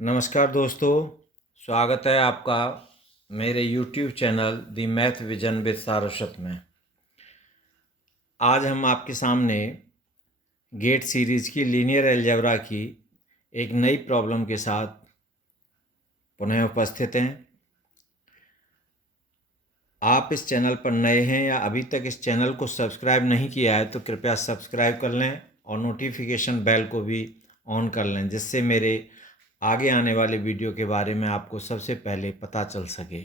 नमस्कार दोस्तों, स्वागत है आपका मेरे YouTube channel the math vision with Saraswat में। आज हम आपके सामने गेट सीरीज़ की लीनियर अलजेब्रा की एक नई प्रॉब्लम के साथ पुनः उपस्थित हैं। आप इस चैनल पर नए हैं या अभी तक इस चैनल को सब्सक्राइब नहीं किया है तो कृपया सब्सक्राइब कर लें और नोटिफिकेशन बेल को भी ऑन कर लें, जिससे मेरे आगे आने वाले वीडियो के बारे में आपको सबसे पहले पता चल सके।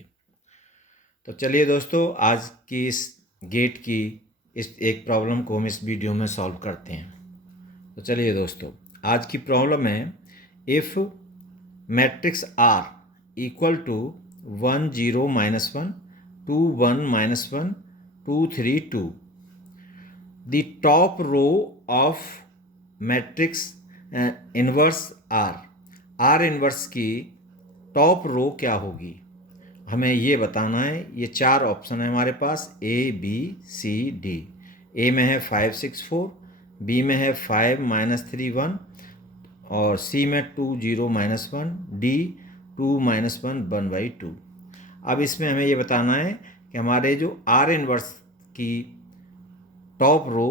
तो चलिए दोस्तों, आज की इस गेट की इस एक प्रॉब्लम को हम इस वीडियो में सॉल्व करते हैं। तो चलिए दोस्तों, आज की प्रॉब्लम है if matrix R equal to 1 0 -1 2 1 -1 2 3 2, the top row of matrix inverse R inverse की टॉप रो क्या होगी, हमें ये बताना है। ये चार ऑप्शन है हमारे पास, ए बी सी डी। ए में है 5 6 4, बी में है 5 -3 1 और सी में 2 0 -1, डी 2 -1 1/2। अब इसमें हमें ये बताना है कि हमारे जो आर इन्वर्स की टॉप रो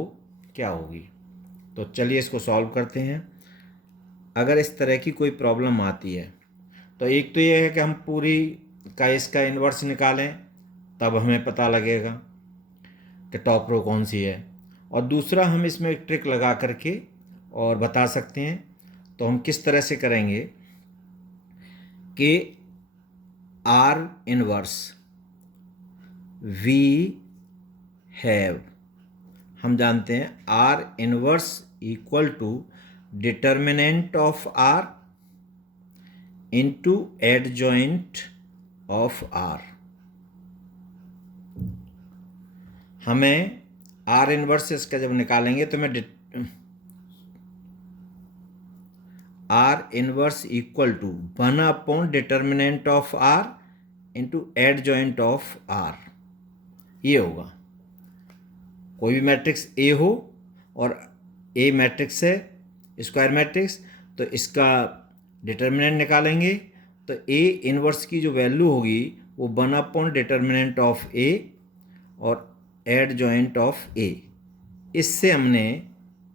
क्या होगी। तो चलिए इसको सॉल्व करते हैं। अगर इस तरह की कोई प्रॉब्लम आती है तो एक तो ये है कि हम पूरी का इसका इन्वर्स निकालें, तब हमें पता लगेगा कि टॉप रो कौन सी है। और दूसरा, हम इसमें एक ट्रिक लगा करके और बता सकते हैं। तो हम किस तरह से करेंगे कि आर इन्वर्स वी हैव, हम जानते हैं R inverse equal to determinant of R into adjoint of R. हमें आर इन्वर्स इसका जब निकालेंगे तो मैं R inverse equal to 1 determinant of R into adjoint of R, ये होगा। कोई भी मैट्रिक्स ए हो और ए मैट्रिक्स है स्क्वायर मैट्रिक्स, तो इसका डिटर्मिनेंट निकालेंगे तो ए इन्वर्स की जो वैल्यू होगी वो 1 डिटर्मिनेंट ऑफ ए और एडजॉइंट ऑफ ए। इससे हमने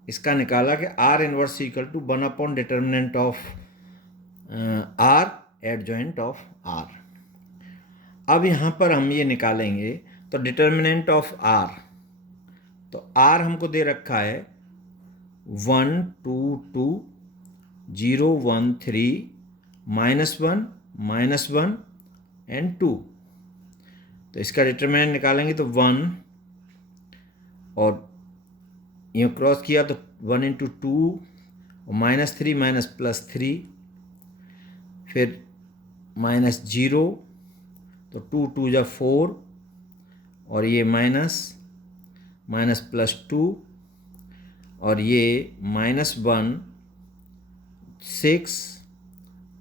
इसका निकाला कि R inverse equal to 1 determinant of R adjoint of R. अब यहाँ पर हम ये निकालेंगे तो डिटर्मिनेंट ऑफ आर, तो आर हमको दे रखा है 1 2 2 0 1 3 -1 एंड 2। तो इसका डिटर्मिनेंट निकालेंगे तो 1, और यूँ क्रॉस किया तो 1 × 2 और -3 ++3, फिर -0 तो 2 2 जा 4 और ये माइनस +2 और ये -1 6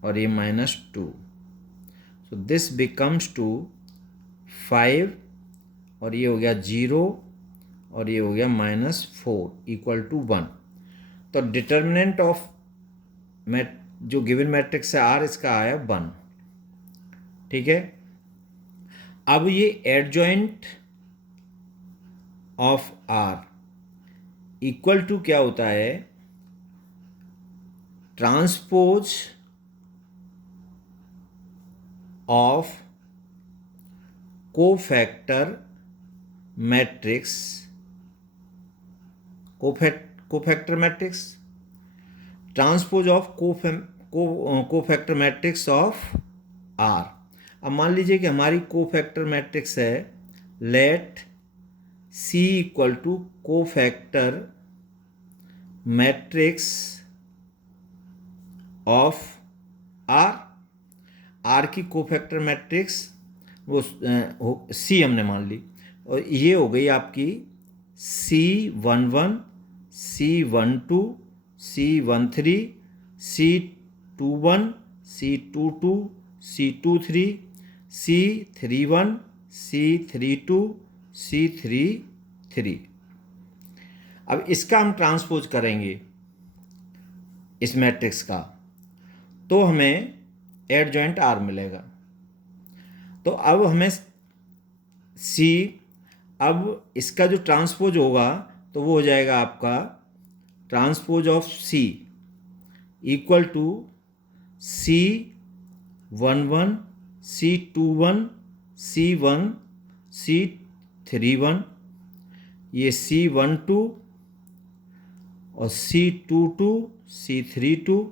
और ये -2। सो दिस बिकम्स टू 5 और ये हो गया 0 और ये हो गया -4 इक्वल टू 1। तो डिटर्मिनेंट ऑफ जो गिवन मैट्रिक्स है आर, इसका आया 1। ठीक है। अब ये adjoint of R equal to क्या होता है, transpose of cofactor matrix, cofactor matrix, transpose of cofactor matrix of R. अब मान लीजिए कि हमारी कोफैक्टर मैट्रिक्स है, let C equal to cofactor matrix of R. R की कोफैक्टर मैट्रिक्स वो सी हमने मान ली, और ये हो गई आपकी C11 C12 C13 C21 C22 C23 C31 C32 C33। अब इसका हम ट्रांसपोज करेंगे इस मैट्रिक्स का, तो हमें एडजॉइंट आर मिलेगा। तो अब हमें सी, अब इसका जो ट्रांसपोज होगा तो वो हो जाएगा आपका transpose of C equal to C11 C21 C1 C31, ये C12 और C22 C32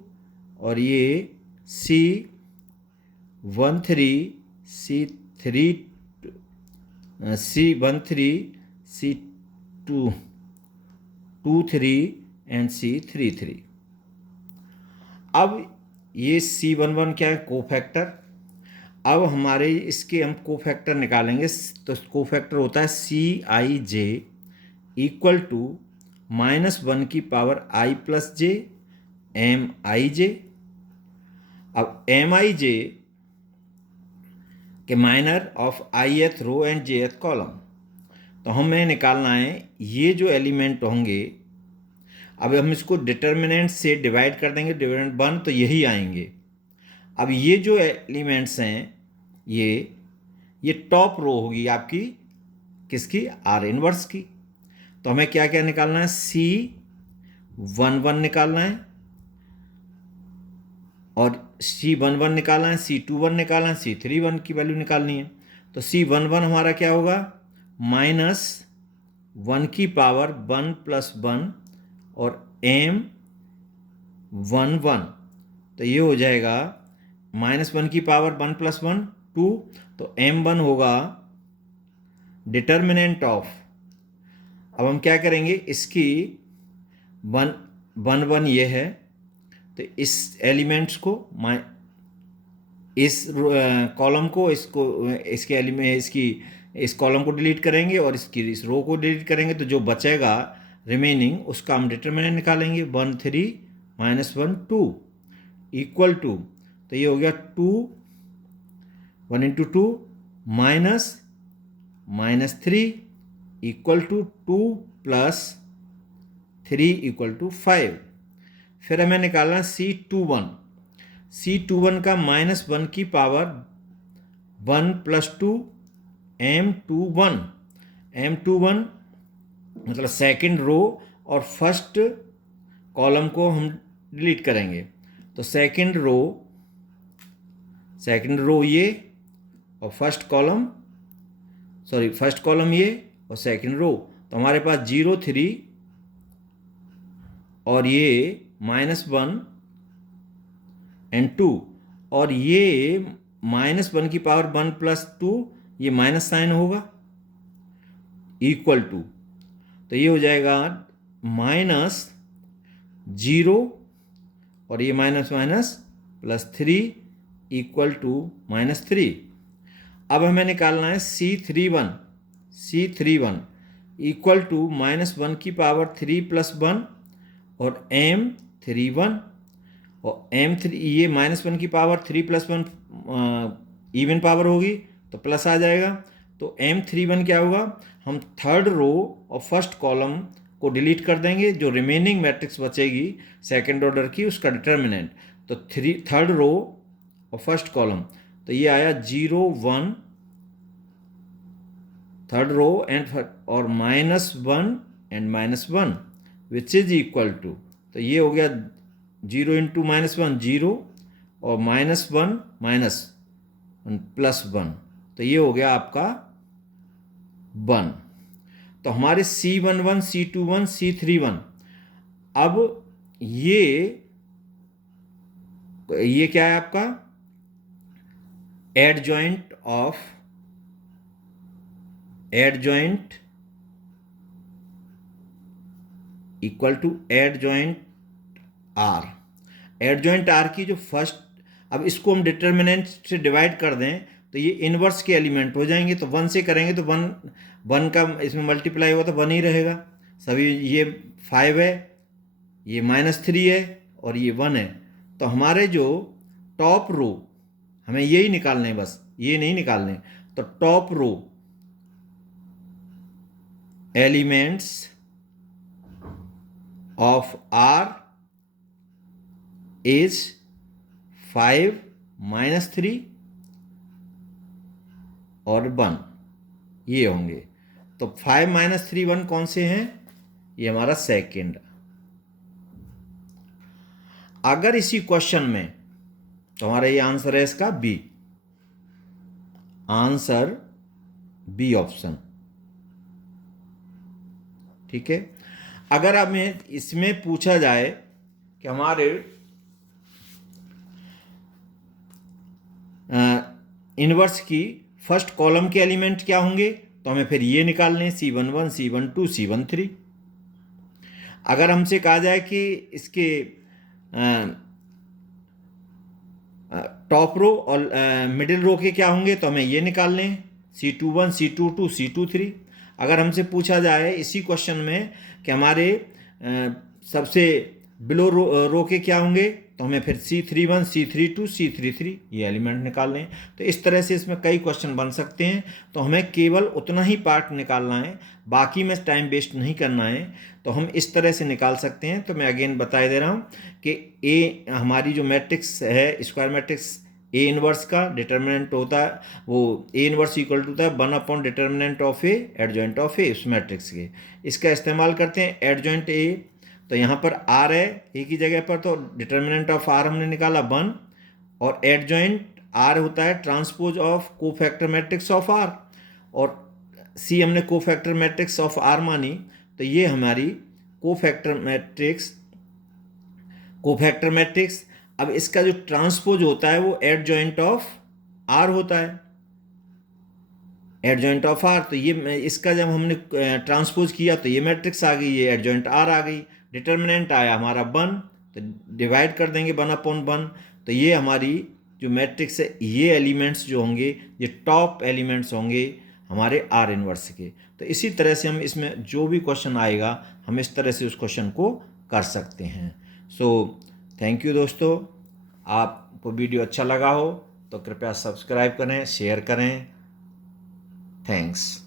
और ये C13 C23 एंड C33। अब ये C11 क्या है, कोफैक्टर। अब हमारे इसके हम कोफैक्टर निकालेंगे, तो कोफैक्टर होता है CIJ इक्वल टू -1 की power I plus J MIJ। अब MIJ के minor of ith row and jth column, तो हमें निकालना है ये जो एलिमेंट होंगे। अब हम इसको डिटर्मिनेंट से डिवाइड कर देंगे, डिटर्मिनेंट 1, तो यही आएंगे। अब ये जो एलिमेंट्स हैं, ये टॉप रो होगी आपकी किसकी, आर इनवर्स की। तो हमें क्या क्या निकालना है, C11 निकालना है और C11 निकालना है, C21 निकालना है, C31 की वैल्यू निकालनी है। तो C11 हमारा क्या होगा, -1 की पावर 1 प्लस 1 और M11, तो ये हो जाएगा -1 की पावर 1 प्लस 1 2, तो M1 होगा डिटर्मिनेंट ऑफ। अब हम क्या करेंगे, इसकी 1 ये है, तो इस एलिमेंट्स को इस कॉलम को इसके एलिमेंट इस कॉलम को डिलीट करेंगे और इस रो को डिलीट करेंगे, तो जो बचेगा रिमेनिंग उसका हम डिटर्मिनेंट निकालेंगे। 1 3 -1 2 इक्वल टू, तो ये हो गया 2 1 into 2 -3 equal to 2 plus 3 equal to 5। फिर हमें निकालना C21 का -1 की पावर 1 प्लस 2 M21 मतलब सेकंड रो और फर्स्ट कॉलम को हम डिलीट करेंगे। तो सेकंड रो ये और फर्स्ट कॉलम ये और सेकंड रो, तो हमारे पास 0 3 और ये -1 एंड 2, और ये -1 की पावर 1 प्लस 2, ये माइनस साइन होगा इक्वल टू, तो ये हो जाएगा -0 और ये माइनस +3 इक्वल टू -3। अब हमें निकालना है C31 इक्वल टू -1 की पावर 3 प्लस 1 और M31 और M3, ये -1 की पावर 3 प्लस 1 इवन पावर होगी तो प्लस आ जाएगा। तो M31 क्या होगा, हम थर्ड रो और फर्स्ट कॉलम को डिलीट कर देंगे, जो रिमेनिंग मैट्रिक्स बचेगी सेकंड ऑर्डर की उसका डिटर्मिनेंट, तो थर्ड रो और फर्स्ट कॉलम, तो ये आया 0 1 थर्ड रो एंड और -1 and -1 which is equal to, तो ये हो गया 0 इंटू -1 0 और -1 +1, तो ये हो गया आपका 1। तो हमारे C11 C21 C31, अब ये क्या है आपका adjoint equal to adjoint R की जो फर्स्ट, अब इसको हम डिटर्मिनेंट से डिवाइड कर दें तो ये इनवर्स के एलिमेंट हो जाएंगे। तो 1 से करेंगे तो 1 का इसमें मल्टीप्लाई होगा तो 1 ही रहेगा सभी। ये 5 है, ये -3 है और ये 1 है। तो हमारे जो टॉप रो, हमें यही निकालने हैं, बस ये नहीं निकालने। तो top row elements of R is 5 -3 और 1 ये होंगे। तो 5 -3 1 कौन से हैं? ये हमारा सेकंड। अगर इसी क्वेश्चन में, तो हमारा ये आंसर है इसका बी, आंसर बी ऑप्शन। ठीक है। अगर हमें इसमें पूछा जाए कि हमारे इनवर्स की फर्स्ट कॉलम के एलिमेंट क्या होंगे, तो हमें फिर ये निकालने C11 C12 C13। अगर हमसे कहा जाए कि इसके टॉप रो और मिडिल रो के क्या होंगे, तो हमें ये निकालने C21 C22 C23। अगर हमसे पूछा जाए इसी क्वेश्चन में कि हमारे सबसे बिलो रो के क्या होंगे, तो हमें फिर C31 C32 C33 ये एलिमेंट निकालने हैं। तो इस तरह से इसमें कई क्वेश्चन बन सकते हैं। तो हमें केवल उतना ही पार्ट निकालना है, बाकी में टाइम वेस्ट नहीं करना है। तो हम इस तरह से निकाल सकते हैं। तो मैं अगेन बता दे रहा हूँ कि ए हमारी जो मैट्रिक्स है, स्क्वायर मैट्रिक्स ए इनवर्स का डिटर्मिनेंट होता है, वो ए इनवर्स इक्वल टू होता है 1 determinant of A adjoint of A उस मैट्रिक्स के। इसका इस्तेमाल करते हैं एडजॉइंट ए, तो यहाँ पर आर है ए की जगह पर, तो डिटर्मिनेंट ऑफ आर हमने निकाला 1, और एडजॉइंट आर होता है transpose of cofactor matrix of R, और सी हमने कोफैक्टर मैट्रिक्स ऑफ आर मानी। तो ये हमारी कोफैक्टर मैट्रिक्स। अब इसका जो ट्रांसपोज होता है वो एडजॉइंट ऑफ आर होता है, एडजॉइंट ऑफ आर। तो ये इसका जब हमने ट्रांसपोज किया तो ये मैट्रिक्स आ गई, ये एडजॉइंट आर आ गई। डिटर्मिनेंट आया हमारा 1, तो डिवाइड कर देंगे 1/1। तो ये हमारी जो मैट्रिक्स है, ये एलिमेंट्स जो होंगे ये टॉप एलिमेंट्स होंगे हमारे आर इनवर्स के। तो इसी तरह से हम इसमें जो भी क्वेश्चन आएगा हम इस तरह से उस क्वेश्चन को कर सकते हैं। सो थैंक यू दोस्तों। आपको वीडियो अच्छा लगा हो तो कृपया सब्सक्राइब करें, शेयर करें। थैंक्स।